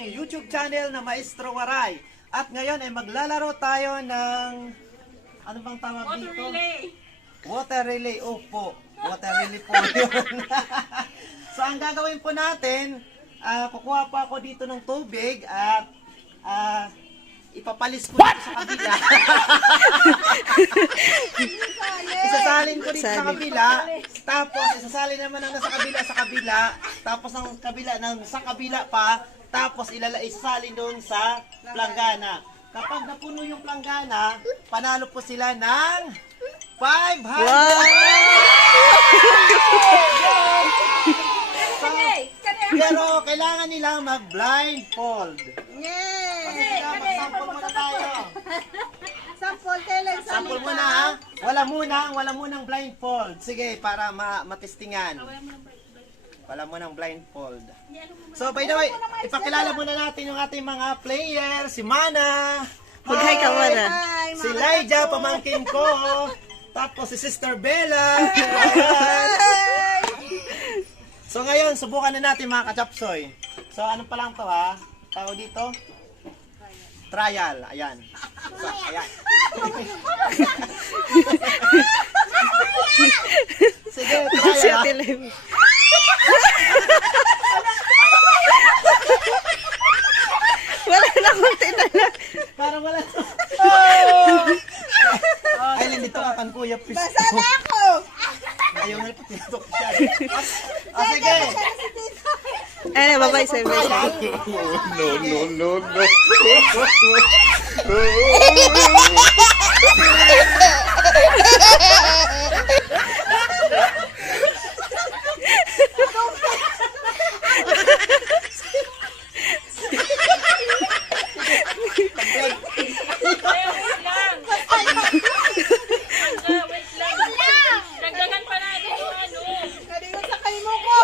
aking YouTube channel na Maestro Waray. At ngayon ay maglalaro tayo ng, ano bang tawag dito? Water relay. Water relay, opo. Water relay po yun. So ang gagawin po natin, kukuha po ako dito ng tubig at ipapalis ko dito sa kabila. Isasalin ko dito sa kabila, tapos isasalin naman ang nasa kabila, tapos ang kabila sa kabila pa, tapos isasalin doon sa planggana. Kapag napuno yung planggana, panalo po sila ng 500! So, pero kailangan nila mag-blindfold. Yay! Mag-sample muna tayo. Sample, kailan Sample muna ha. Wala munang blindfold. Sige, para matestingan. Wala munang blindfold. So, by the way, ipakilala muna natin yung ating mga player. Si Mana. Mag-hi ka muna. Si Lyja, pamangkin ko. Tapos si Sister Bella. So, ngayon, subukan na natin mga kachapsoy. So, ano pa lang to ha? Tao dito? Trial. Ayan. So, ayan. Sige, trial ha. Wala na akong tinala. Parang wala. Oh! Ay, nandito ka kan kuya. Basa na ako! Ayaw na po tinutok siya. Sige. Ano, babay sa Trial. No. Wait lang. Dagdagan pa natin yung ano. Kaligot sa kayo mo ko!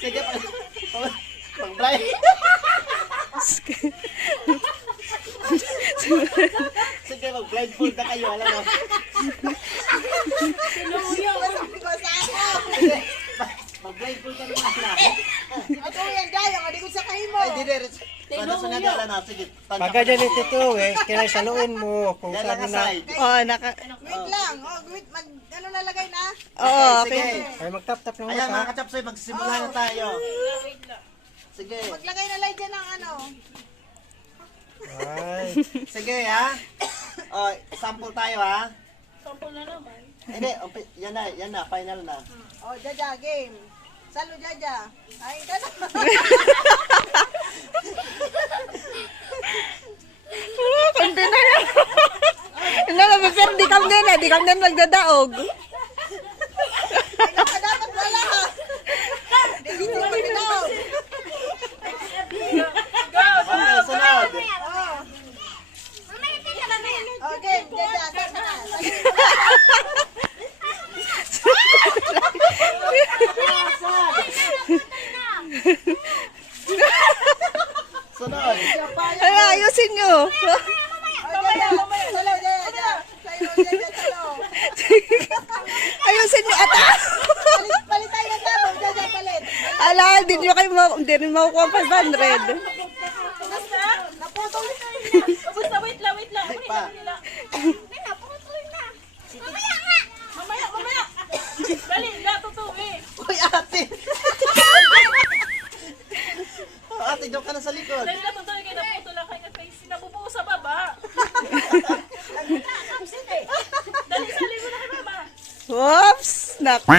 Sige, pang-blind. Sige, mag-blindfold na kayo. Alam mo. Masabi ko sa ako! Sige, mag-blindfold ka naman sila. Ako yan, Dayo, kaligot sa kayo mo! Ay, di rin. Sunod na. Sige, Pagka dyan ito, kailangan saluin mo kung yan lang saan ang na. side. Oh, Wait lang, wait, ano nalagay na? Oo, Sige. okay. Ay, magtap-tap ng Ayan mga mata. kachapsoy, magsisimula na tayo. Wait lang. Sige. Maglagay na lang dyan ng ano. Ay, Sige ha. O, sample tayo ha. Sample na naman. Hindi, yan na, final na. Oh, Jaja, game. Salo, Jaja. Ay, ka na. Kundi na yan. Hindi na, pero di kam din eh. Di kam din magdadaog. Ano ka dapat wala ha? Dito mo binaw. Okay, sunod. Oh, game, Jaja, sasa ka. Sunod. Ay, ayusin nyo. Oh, Jaja, salo, Jaja. Salo, Jaja, salo. Ayusin nyo. Ata! Palit tayo ng tabo, Jaja, palit. Ala, hindi nyo kayo hindi rin makukuha ang 500. Naputol na. Basta wait lang. Ay, pa. Mamaya. Dali, natutuwi. Uy, ate. Ate, doon ka na sa likod. Dali, natutuwi kayo. Naputo lang kayo ng face. Nabubuo sa baba. Dali, sali mo na kay mama. Whoops! Naku.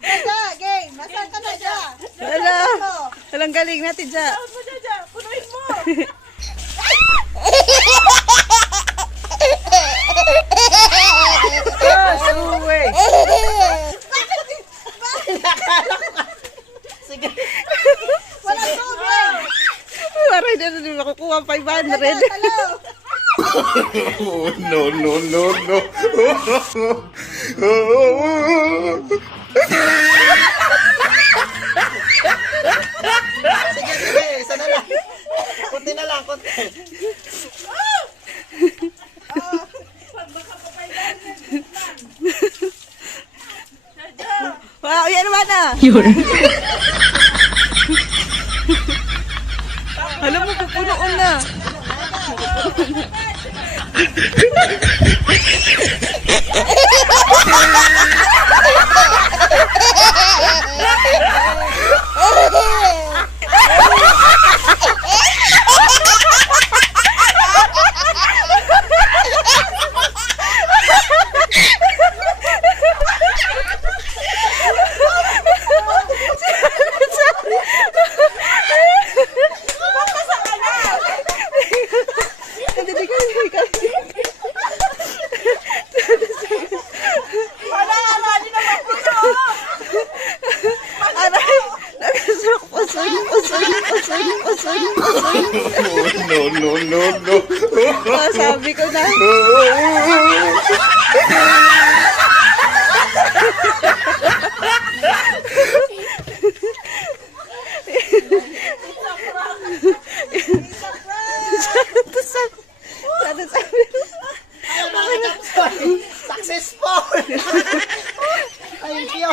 Jaja, game. Nasaan ka na, Jaja? Wala. Walang galing natin dyan. Tawag mo, Jaja. Punuin mo. uwi. Sige. Wala tubig. Waray na rin makukuha ang 500. Salo. No. Sige, isa na lang. Kunti na lang, kunti. Alam mo, pupunoon na. Aray, nagasak po. No, no, no, no. Sabi ko na. Sana sabi ko. Successful! Thank you!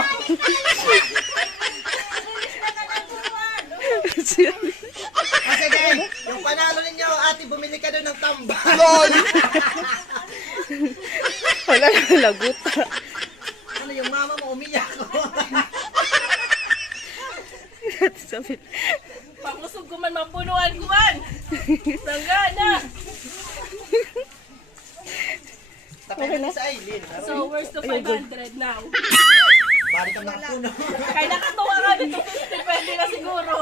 Kasi din, yung panalo ninyo, ate, bumili ka doon ng tambal. Wala na lagot. Ano, yung mama mo umiyak ko. Sabi, Pangusog ko man mapunuan kuan. Sanggana. Tapos na sa Aileen. So, where's the 500 now? Balik ka nakapuno. Kaya nakatuwa kami 250, pwede na siguro.